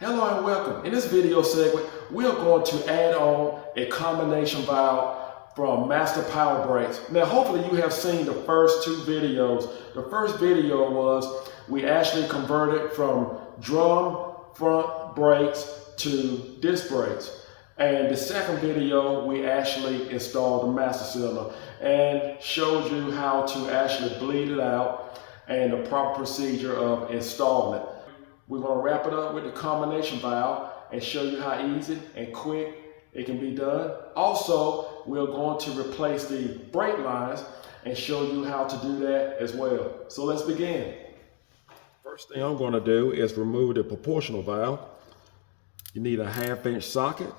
Hello and welcome. In this video segment, we are going to add on a combination valve from Master Power Brakes. Now, hopefully you have seen the first two videos. The first video was we actually converted from drum front brakes to disc brakes. And the second video, we actually installed the master cylinder and showed you how to actually bleed it out and the proper procedure of installing it. We're going to wrap it up with the combination valve and show you how easy and quick it can be done. Also, we're going to replace the brake lines and show you how to do that as well. So let's begin. First thing I'm going to do is remove the proportional valve. You need a 1/2-inch socket,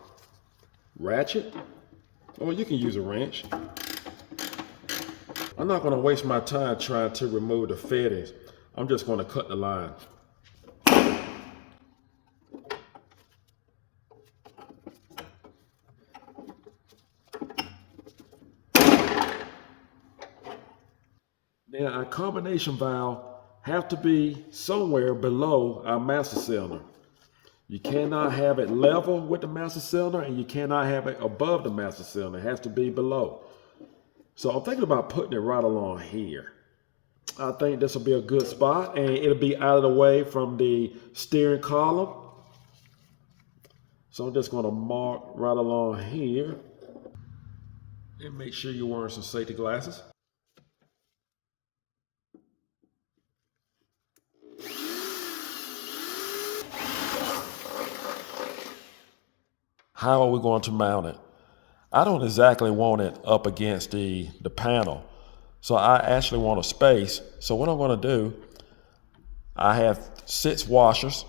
ratchet, or you can use a wrench. I'm not going to waste my time trying to remove the fittings. I'm just going to cut the line. Now, our combination valve have to be somewhere below our master cylinder. You cannot have it level with the master cylinder and you cannot have it above the master cylinder. It has to be below. So I'm thinking about putting it right along here. I think this will be a good spot and it'll be out of the way from the steering column. So I'm just going to mark right along here. And make sure you're wearing some safety glasses. How are we going to mount it? I don't exactly want it up against the panel. So I actually want a space. So what I'm going to do, I have 6 washers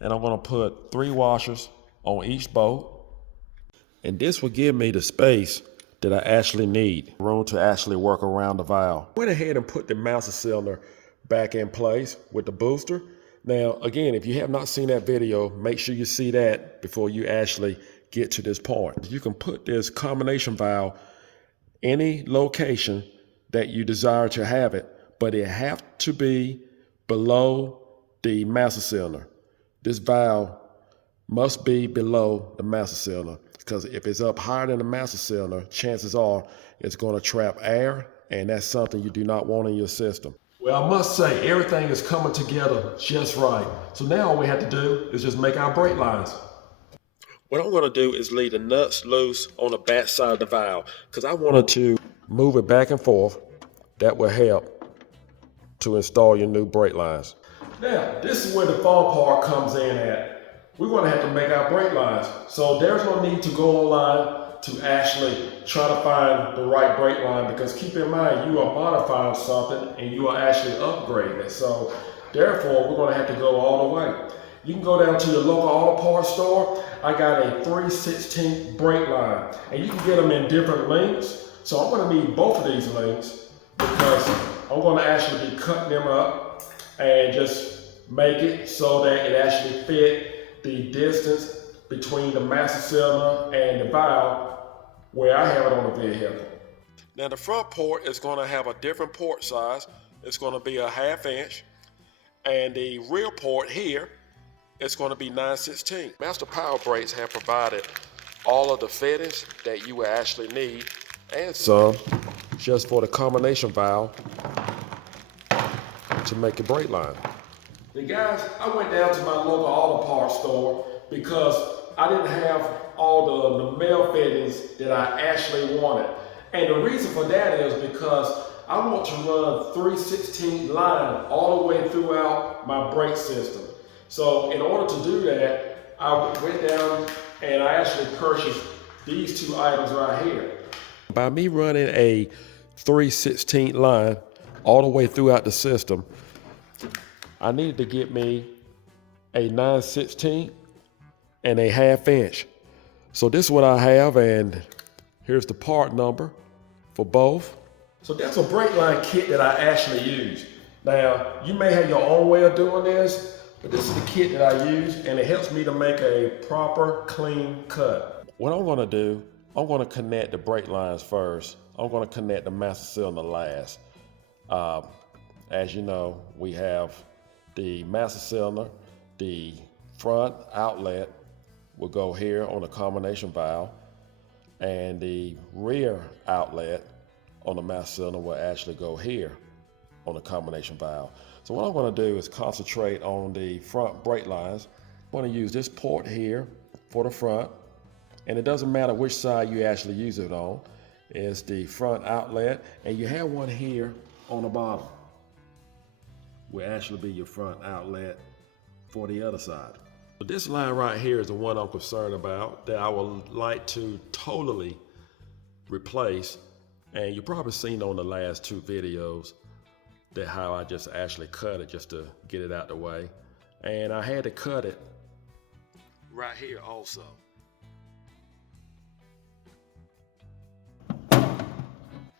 and I'm going to put 3 washers on each bolt. And this will give me the space that I actually need, room to actually work around the valve. Went ahead and put the master cylinder back in place with the booster. Now, again, if you have not seen that video, make sure you see that before you actually get to this point. You can put this combination valve any location that you desire to have it, but it have to be below the master cylinder. This valve must be below the master cylinder, because if it's up higher than the master cylinder, chances are it's going to trap air, and that's something you do not want in your system. Well, I must say, everything is coming together just right. So now all we have to do is just make our brake lines. What I'm going to do is leave the nuts loose on the back side of the valve, because I wanted to move it back and forth. That will help to install your new brake lines. Now, this is where the fun part comes in at. We're going to have to make our brake lines. So there's no need to go online to actually try to find the right brake line, because keep in mind, you are modifying something and you are actually upgrading it. So therefore, we're going to have to go all the way. You can go down to your local auto parts store. I got a 3/16 brake line, and you can get them in different lengths. So I'm going to need both of these lengths, because I'm going to actually be cutting them up and just make it so that it actually fit the distance between the master cylinder and the valve where I have it on the vehicle. Now the front port is going to have a different port size. It's going to be a 1/2 inch, and the rear port here is going to be 9/16. Master Power Brakes have provided all of the fittings that you will actually need, and some just for the combination valve to make a brake line. Now guys, I went down to my local auto parts store because I didn't have all the male fittings that I actually wanted. And the reason for that is because I want to run 3/16 line all the way throughout my brake system. So in order to do that, I went down and I actually purchased these 2 items right here. By me running a 3/16 line all the way throughout the system, I needed to get me a 9/16 and a 1/2 inch. So this is what I have, and here's the part number for both. So that's a brake line kit that I actually use. Now, you may have your own way of doing this, but this is the kit that I use, and it helps me to make a proper, clean cut. What I'm gonna do, I'm gonna connect the brake lines first. I'm gonna connect the master cylinder last. As you know, we have the master cylinder, the front outlet will go here on the combination valve, and the rear outlet on the master cylinder will actually go here on the combination valve. So what I'm going to do is concentrate on the front brake lines. I'm going to use this port here for the front, and it doesn't matter which side you actually use it on. It's the front outlet, and you have one here on the bottom. Will actually be your front outlet for the other side. But this line right here is the one I'm concerned about, that I would like to totally replace. And you've probably seen on the last two videos that how I just actually cut it just to get it out the way. And I had to cut it right here also.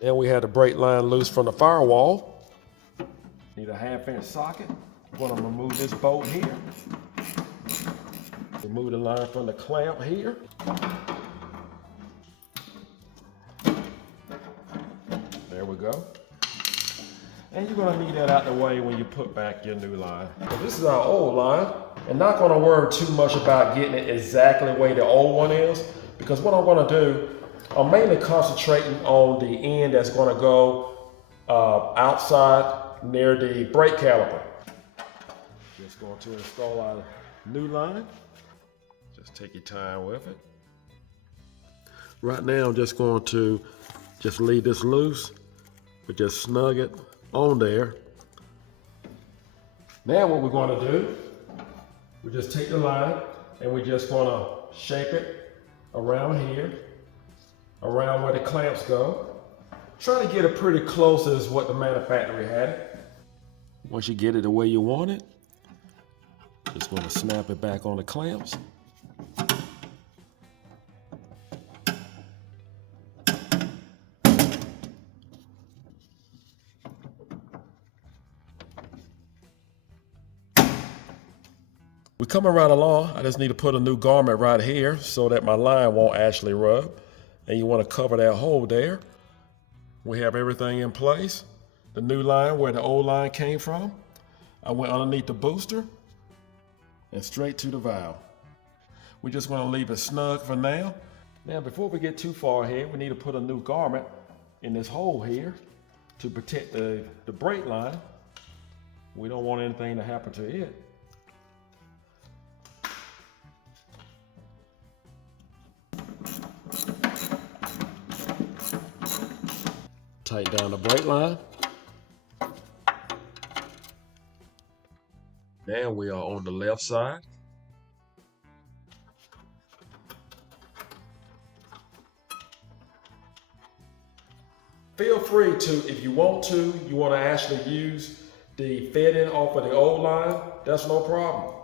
Then we had the brake line loose from the firewall. Need a 1/2-inch socket. I'm going to remove this bolt here. Remove the line from the clamp here. There we go. And you're going to need that out the way when you put back your new line. So this is our old line, and not going to worry too much about getting it exactly the way the old one is, because what I'm going to do, I'm mainly concentrating on the end that's going to go outside near the brake caliper. Just going to install our new line. Just take your time with it. Right now I'm just going to just leave this loose, but just snug it on there. Now what we're going to do, we just take the line and we're just going to shape it around here, around where the clamps go. Try to get it pretty close as what the manufacturer had it. Once you get it the way you want it, just going to snap it back on the clamps. We're coming right along. I just need to put a new garment right here so that my line won't actually rub. And you want to cover that hole there. We have everything in place. The new line where the old line came from. I went underneath the booster and straight to the valve. We just want to leave it snug for now. Now before we get too far ahead, we need to put a new garment in this hole here to protect the brake line. We don't want anything to happen to it. Tighten down the brake line. Now we are on the left side. Feel free to, if you want to actually use the fitting off of the old line, that's no problem.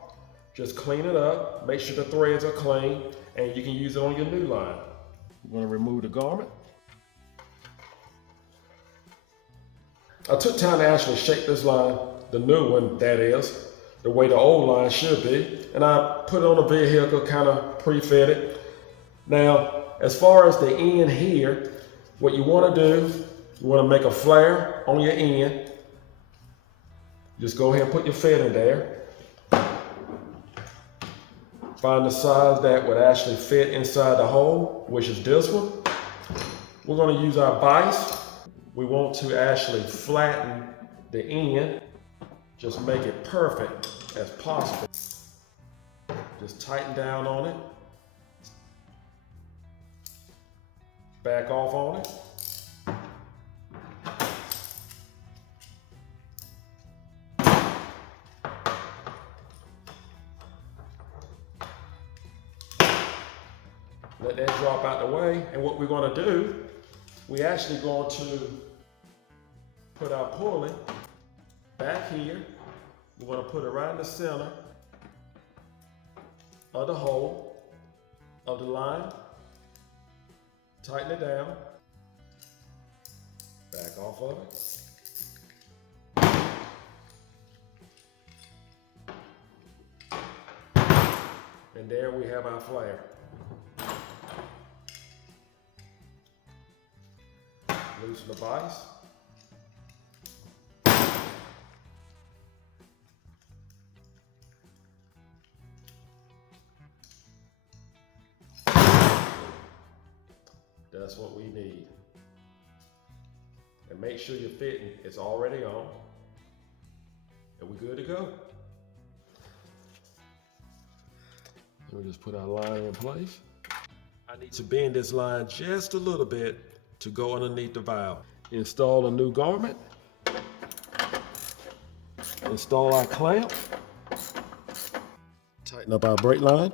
Just clean it up, make sure the threads are clean, and you can use it on your new line. I'm going to remove the garment. I took time to actually shape this line, the new one that is, the way the old line should be, and I put it on the vehicle kind of pre-fitted. Now, as far as the end here, what you want to do, you want to make a flare on your end. Just go ahead and put your fitting there. Find the size that would actually fit inside the hole, which is this one. We're going to use our vise. We want to actually flatten the end, just make it perfect as possible. Just tighten down on it. Back off on it. Let that drop out the way, and what we're going to do, we actually going to put our pulley back here. We're going to put it right in the center of the hole of the line. Tighten it down. Back off of it. And there we have our flare. Loosen the vise. That's what we need. And make sure your fitting is already on. And we're good to go. We'll just put our line in place. I need to bend this line just a little bit to go underneath the valve. Install a new garment. Install our clamp. Tighten up our brake line.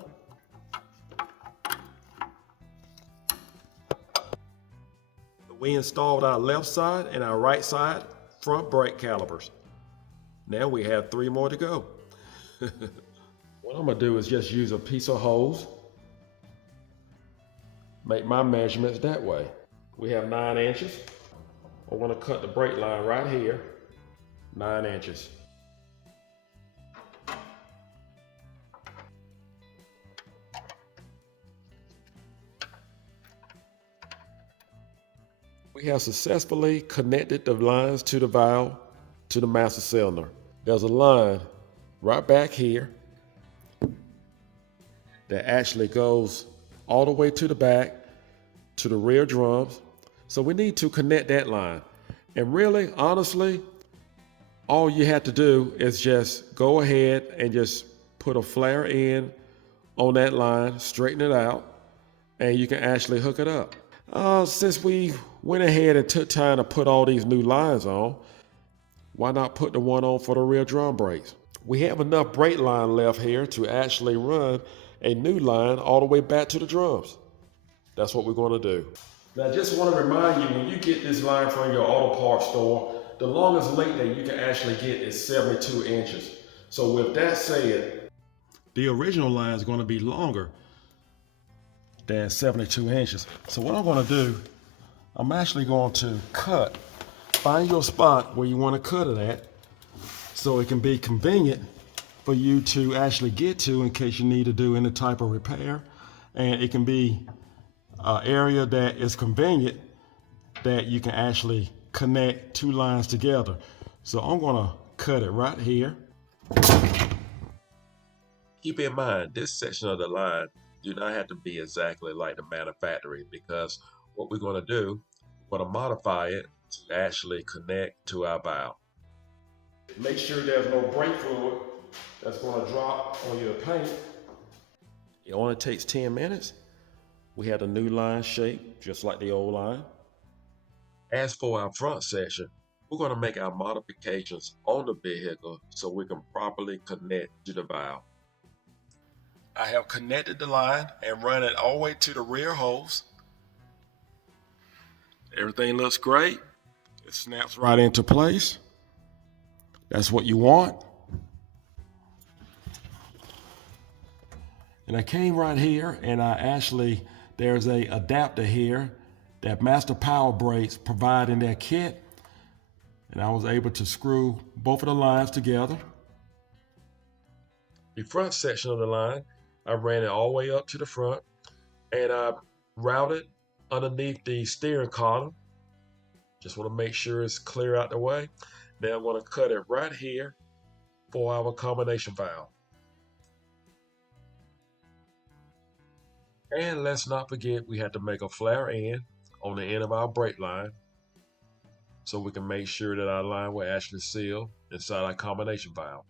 We installed our left side and our right side front brake calipers. Now we have 3 more to go. What I'm gonna do is just use a piece of hose. Make my measurements that way. We have 9 inches. I wanna cut the brake line right here, 9 inches. We have successfully connected the lines to the valve to the master cylinder. There's a line right back here that actually goes all the way to the back to the rear drums. So we need to connect that line. And really, honestly, all you have to do is just go ahead and just put a flare in on that line, straighten it out, and you can actually hook it up. Since we went ahead and took time to put all these new lines on, why not put the one on for the rear drum brakes? We have enough brake line left here to actually run a new line all the way back to the drums. That's what we're going to do. Now I just want to remind you, when you get this line from your auto parts store, the longest length that you can actually get is 72 inches. So with that said, the original line is going to be longer than 72 inches. So what I'm going to do, I'm actually going to find your spot where you want to cut it at so it can be convenient for you to actually get to in case you need to do any type of repair. And it can be an area that is convenient that you can actually connect 2 lines together. So I'm going to cut it right here. Keep in mind, this section of the line do not have to be exactly like the manufacturer, because what we're going to do, we're going to modify it to actually connect to our valve. Make sure there's no brake fluid that's going to drop on your paint. It only takes 10 minutes. We had a new line shape, just like the old line. As for our front section, we're going to make our modifications on the vehicle so we can properly connect to the valve. I have connected the line and run it all the way to the rear hose. Everything looks great. It snaps right into place. That's what you want. And I came right here and there's a adapter here that Master Power Brakes provide in their kit. And I was able to screw both of the lines together. The front section of the line, I ran it all the way up to the front and I routed underneath the steering column. Just want to make sure it's clear out the way. Now I'm going to cut it right here for our combination valve. And let's not forget, we had to make a flare in on the end of our brake line so we can make sure that our line will actually seal inside our combination valve.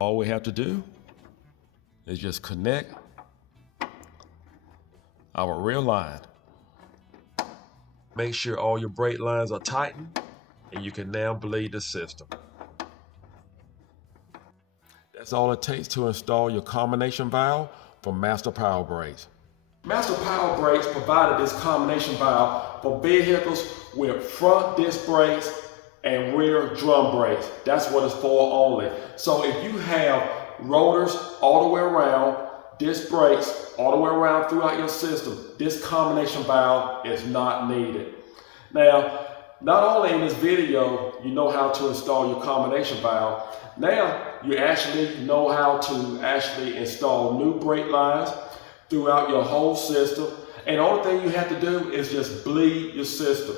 All we have to do is just connect our rear line. Make sure all your brake lines are tightened and you can now bleed the system. That's all it takes to install your combination valve from Master Power Brakes. Master Power Brakes provided this combination valve for vehicles with front disc brakes and rear drum brakes. That's what it's for only. So if you have rotors all the way around, disc brakes all the way around throughout your system, this combination valve is not needed. Now, not only in this video, you know how to install your combination valve, now you actually know how to actually install new brake lines throughout your whole system. And the only thing you have to do is just bleed your system.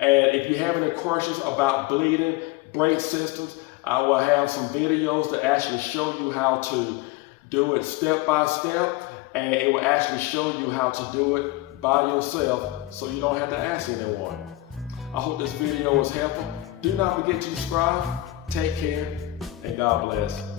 And if you have any questions about bleeding brake systems, I will have some videos that actually show you how to do it step by step, and it will actually show you how to do it by yourself so you don't have to ask anyone. I hope this video was helpful. Do not forget to subscribe. Take care, and God bless.